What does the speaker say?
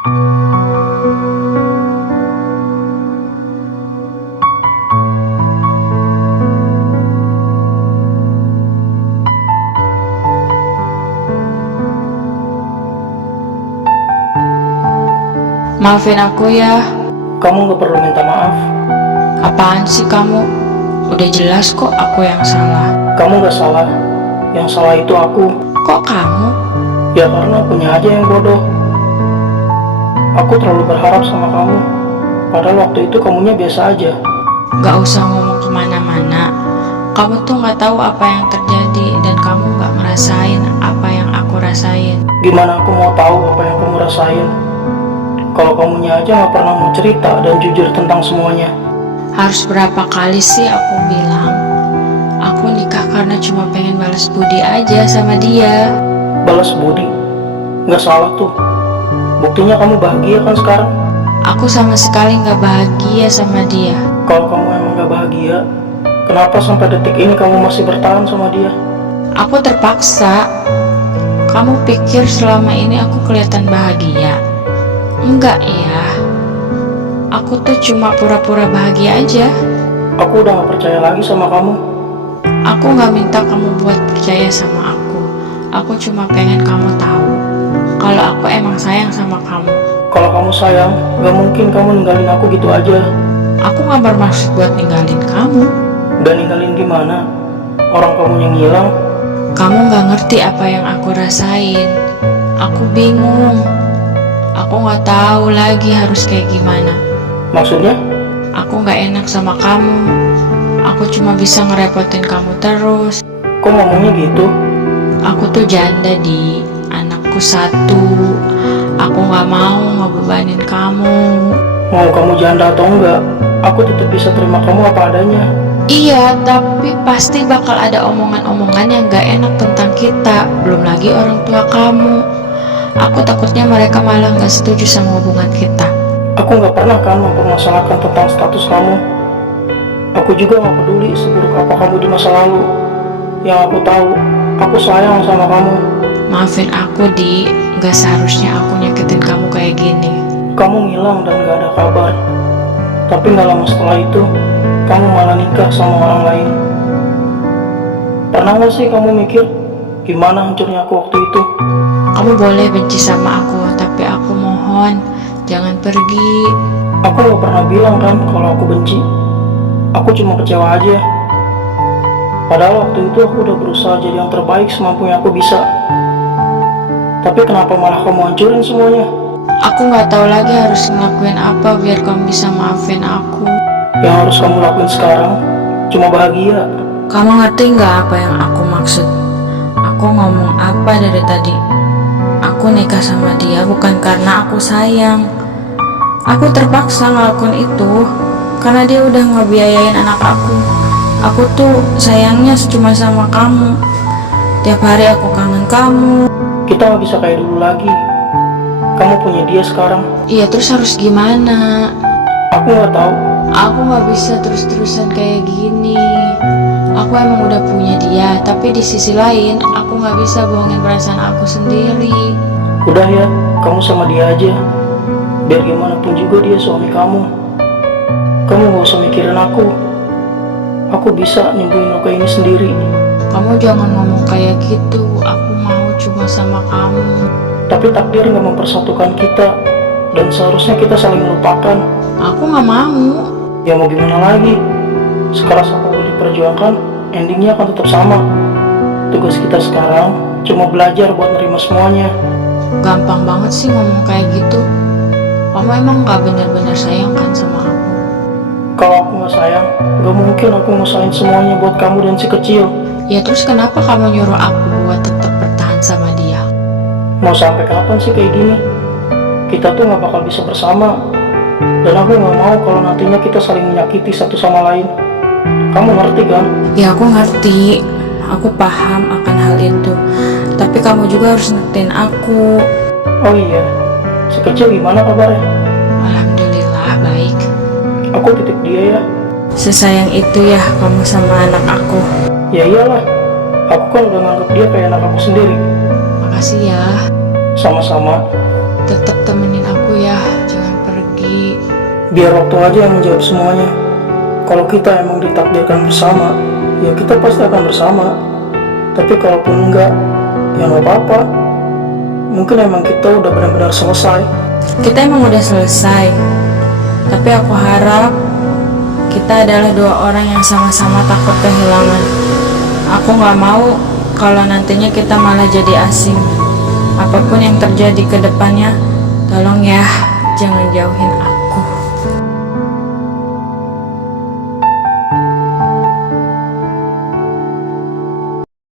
Maafin aku ya. Kamu gak perlu minta maaf. Apaan sih kamu? Udah jelas kok aku yang salah. Kamu gak salah. Yang salah itu aku. Kok kamu? Ya karena akunya aja yang bodoh. Aku terlalu berharap sama kamu. Padahal waktu itu kamunya biasa aja. Gak usah ngomong kemana-mana. Kamu tuh gak tahu apa yang terjadi dan kamu gak ngerasain apa yang aku rasain. Gimana aku mau tahu apa yang kamu rasain kalau kamunya aja gak pernah mau cerita dan jujur tentang semuanya? Harus berapa kali sih aku bilang aku nikah karena cuma pengen balas budi aja sama dia. Balas budi? Gak salah tuh. Buktinya kamu bahagia kan sekarang? Aku sama sekali gak bahagia sama dia. Kalau kamu emang gak bahagia, kenapa sampai detik ini kamu masih bertahan sama dia? Aku terpaksa. Kamu pikir selama ini aku kelihatan bahagia? Enggak ya. Aku tuh cuma pura-pura bahagia aja. Aku udah gak percaya lagi sama kamu. Aku gak minta kamu buat percaya sama aku. Aku cuma pengen kamu tahu kalau aku emang sayang sama kamu. Kalau kamu sayang, gak mungkin kamu ninggalin aku gitu aja. Aku gak bermaksud buat ninggalin kamu. Gak ninggalin gimana? Orang kamu yang hilang. Kamu gak ngerti apa yang aku rasain. Aku bingung. Aku gak tahu lagi harus kayak gimana. Maksudnya? Aku gak enak sama kamu. Aku cuma bisa ngerepotin kamu terus. Kok ngomongnya gitu? Aku tuh janda, Di. Anakku satu. Aku gak mau ngebebanin kamu. Mau kamu janda atau enggak, aku tetap bisa terima kamu apa adanya. Iya, tapi pasti bakal ada omongan-omongan yang gak enak tentang kita. Belum lagi orang tua kamu. Aku takutnya mereka malah gak setuju sama hubungan kita. Aku gak pernah kan mempermasalahkan tentang status kamu. Aku juga gak peduli seburuk apa kamu di masa lalu. Yang aku tahu, aku sayang sama kamu. Maafin aku, Di. Gak seharusnya aku nyakitin kamu kayak gini. Kamu ngilang dan gak ada kabar. Tapi gak lama setelah itu, kamu malah nikah sama orang lain. Pernah gak sih kamu mikir gimana hancurnya aku waktu itu? Kamu boleh benci sama aku, tapi aku mohon jangan pergi. Aku gak pernah bilang kan kalau aku benci. Aku cuma kecewa aja. Padahal waktu itu aku udah berusaha jadi yang terbaik semampu yang aku bisa. Tapi kenapa malah kamu hancurin semuanya? Aku gak tahu lagi harus ngelakuin apa biar kamu bisa maafin aku. Yang harus kamu lakuin sekarang cuma bahagia. Kamu ngerti gak apa yang aku maksud? Aku ngomong apa dari tadi? Aku nikah sama dia bukan karena aku sayang. Aku terpaksa ngelakuin itu karena dia udah ngebiayain anak aku. Aku tuh sayangnya cuma sama kamu. Tiap hari aku kangen kamu. Kita gak bisa kayak dulu lagi. Kamu punya dia sekarang. Iya, terus harus gimana? Aku gak tahu. Aku gak bisa terus-terusan kayak gini. Aku emang udah punya dia, tapi di sisi lain aku gak bisa bohongin perasaan aku sendiri. Udah ya, kamu sama dia aja. Biar gimana pun juga dia suami kamu. Kamu gak usah mikirin aku. Aku bisa nyembuhin luka ini sendiri. Kamu jangan ngomong kayak gitu. Aku mau cuma sama kamu. Tapi takdir gak mempersatukan kita. Dan seharusnya kita saling melupakan. Aku gak mau. Ya mau gimana lagi? Sekeras apapun diperjuangkan, endingnya akan tetap sama. Tugas kita sekarang cuma belajar buat nerima semuanya. Gampang banget sih ngomong kayak gitu. Kamu emang gak bener-bener sayang kan sama aku? Kalau aku gak sayang, gak mungkin aku ngusahain semuanya buat kamu dan si kecil. Ya terus kenapa kamu nyuruh aku buat tetap bertahan sama dia? Mau sampai kapan sih kayak gini? Kita tuh gak bakal bisa bersama. Dan aku gak mau kalau nantinya kita saling menyakiti satu sama lain. Kamu ngerti kan? Ya aku ngerti. Aku paham akan hal itu. Tapi kamu juga harus ngertiin aku. Oh iya, si kecil gimana kabarnya? Alhamdulillah baik. Aku titip dia ya. Sesayang itu ya kamu sama anak aku. Ya iyalah, aku kan udah nganggap dia kayak anak aku sendiri. Makasih ya. Sama-sama. tetap temenin aku ya, jangan pergi. Biar waktu aja yang menjawab semuanya. Kalau kita emang ditakdirkan bersama, ya kita pasti akan bersama. Tapi kalaupun enggak, ya nggak apa-apa. Mungkin emang kita udah benar-benar selesai. Kita emang udah selesai, tapi aku harap kita adalah dua orang yang sama-sama takut kehilangan. Aku gak mau kalau nantinya kita malah jadi asing. Apapun yang terjadi ke depannya, tolong ya, jangan jauhin